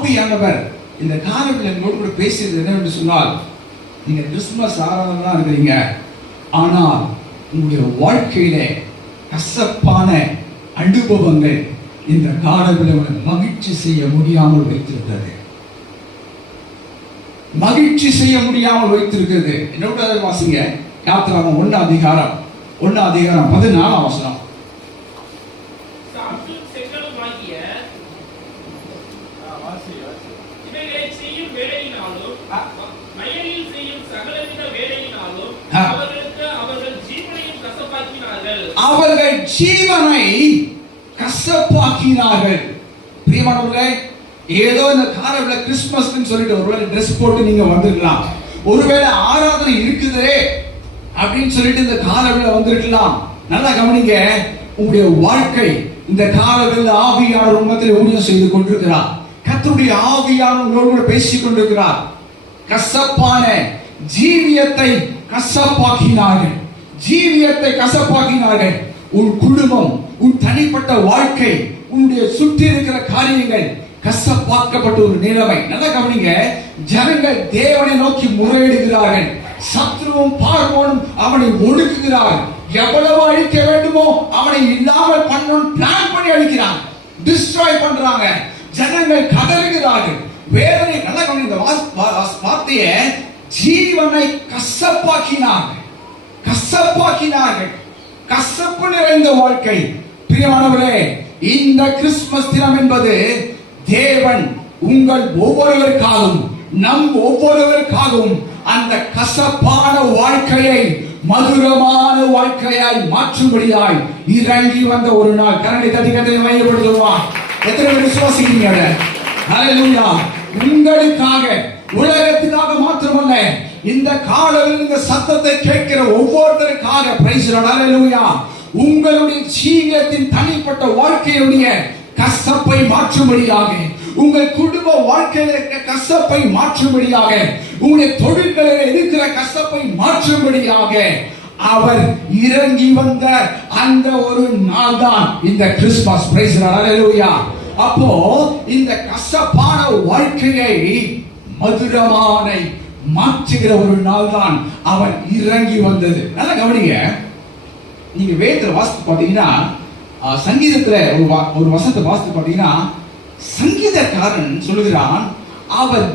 ஆவியானவர் இந்த காலத்தில் எங்களோடு கூட பேசியது என்னவென்று சொன்னால், நீங்க கிறிஸ்துமஸ் ஆராதனை தான் இருக்கிறீங்க, ஆனால் உங்களுடைய வாழ்க்கையிலே கசப்பான அனுபவங்கள் இந்த காலத்தில் மகிழ்ச்சி செய்ய முடியாமல் வைத்திருக்கிறது. மகிழ்ச்சி செய்ய முடியாமல் வைத்திருக்கிறது. என்னோட வாசிங்க, யாத்திராகமம் 1:14 வசனம். அவர்கள் ஜீவனை கசப்பாக்கினார்கள். பிரியமானவர்களே, ஏதோ இந்த காலத்தில் கிறிஸ்துமஸ் சொல்லிட்டு ஒருவேளை ட்ரெஸ் போட்டு நீங்க வந்திருக்கலாம், ஒருவேளை ஆராதனை இருக்குதே அப்படின்னு சொல்லிட்டு இந்த காலவில் வந்திருக்கலாம். நல்லா கவனிங்க, உங்களுடைய வாழ்க்கை இந்த காலவில் ஆவியானவர் உம்மத்தில் ஊழியம் செய்து கொண்டிருக்கிறார். கர்த்தருடைய ஆவியானவர் உங்களோடு கூட பேசிக் கொண்டிருக்கிறார். கசப்பான ஜீவியத்தை கசப்பாக்கினார்கள், ஜீவியத்தை கசப்பாக்கினார்கள். உன் குடும்பம், உன் தனிப்பட்ட வாழ்க்கை, உன்னுடைய சுற்றி இருக்கிற காரியங்கள் கசப்பாக்கப்பட்ட ஒரு நிலைமை. நல்லா கவனிங்க, ஜனங்கள் தேவனை நோக்கி முறையிடுகிறார்கள். சத்ருவும் பார்வோனும் அவனை ஒடுக்குகிறார்கள். எவ்வளவு அழிக்க வேண்டுமோ அவனை இல்லாமல் பண்ணணும் பிளான் பண்ணி அழிக்கிறாங்க, டிஸ்ட்ராய் பண்றாங்க. ஜனங்கள் கதறுகிறார்கள், வேதனை. நல்லா கவனிங்க, வார்த்தையை ஜீவனை கசப்பாக்கினார்கள், கசப்பாக்கினார்கள். கசப்பு நிறைந்த வாழ்க்கை. பிரியமானவர்களே, இந்த கிறிஸ்துமஸ் தினம் என்பது தேவன் உங்கள் ஒவ்வொருவருக்காகவும் நம் ஒவ்வொருவருக்காகவும் அந்த கசப்பான வாழ்க்கையை மதுரமான வாழ்க்கையாய் மாற்றும்படியாய் இறங்கி வந்த ஒரு நாள். கரடி தட்டி கட்டி மையப்படுத்துவான். எத்தனை பேர் விசுவாசிக்கிறீங்க? ஹல்லேலூயா. உங்களுக்காக, உலகத்துக்காக மாத்திரமல்ல, இந்த காலையில் இந்த சத்தத்தை கேட்கிற ஒவ்வொருத்தருக்காக பிரைஸ் தி லார்ட். ஹல்லேலூயா. உங்களுடைய ஜீவியத்தின் தனிப்பட்ட வாழ்க்கையுடைய கசப்பை மாற்றும்படியாக, உங்கள் குடும்ப வாழ்க்கையில கசப்பை மாற்றும்படியாக, உங்களுடைய தொழில்களில் இருக்கிற கசப்பை மாற்றும்படியாக அவர் இறங்கி வந்த அந்த ஒரு நாள் தான் இந்த Christmas. Praise the lord. Hallelujah. அப்போ இந்த கசப்பான வாழ்க்கையை மதுரமான மாற்றுகிற ஒரு நாள் தான் அவர் இறங்கி வந்தது. நல்லா கவனிங்க, நீங்க வேதத்துல வாசித்து பாத்தீங்கன்னா, சங்கீதத்துல ஒரு வசனத்தை வாசித்து பாத்தீங்கன்னா, சங்கீதக்காரன் சொல்லுகிறான், அவர்